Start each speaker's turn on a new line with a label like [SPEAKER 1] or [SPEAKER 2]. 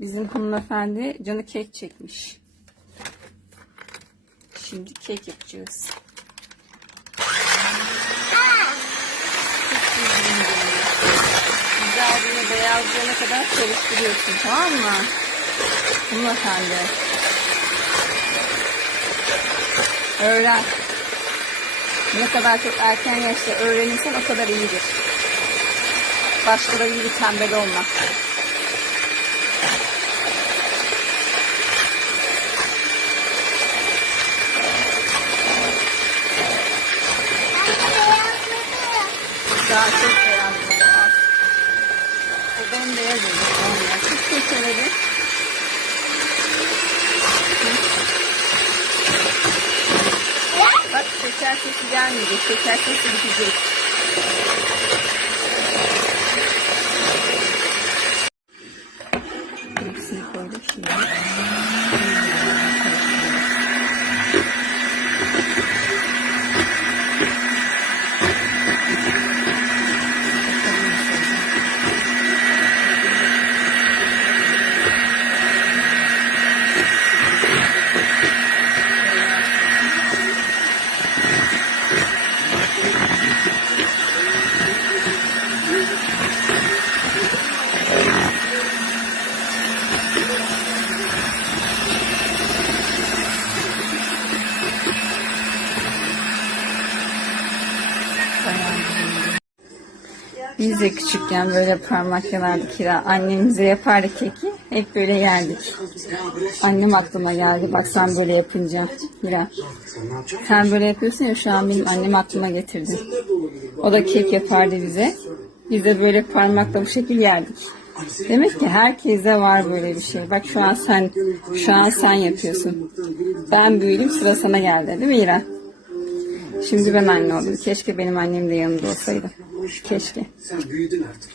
[SPEAKER 1] Bizim hanımefendi canı kek çekmiş. Şimdi kek yapacağız. Çok düzgün böyle. Güzel bunu beyazlayana kadar çalıştırıyorsun tamam mı? Hanımefendi. Öğren. Ne kadar çok erken yaşta öğrenirsen o kadar iyidir. Başkaları gibi tembel olma. Daha çok beyaz böyle az. O bembeyaz. Bembeyaz. Hiç keçeleri. Bak şeker sesi gelmeyecek. Şeker sesi bitecek. Nordestino. Biz de küçükken böyle parmak yalardık Hira. Annemize yapardı keki. Hep böyle yerdik. Annem aklıma geldi. Bak sen böyle yapınca. Hira. Sen böyle yapıyorsun ya şu an benim annem aklıma getirdi. O da kek yapardı bize. Biz de böyle parmakla bu şekil yerdik. Demek ki herkese var böyle bir şey. Bak şu an sen şu an sen yapıyorsun. Ben büyüdüm sıra sana geldi değil mi Hira? Şimdi ben anne oldum. Keşke benim annem de yanımda olsaydı. Keşke.
[SPEAKER 2] Sen büyüdün artık.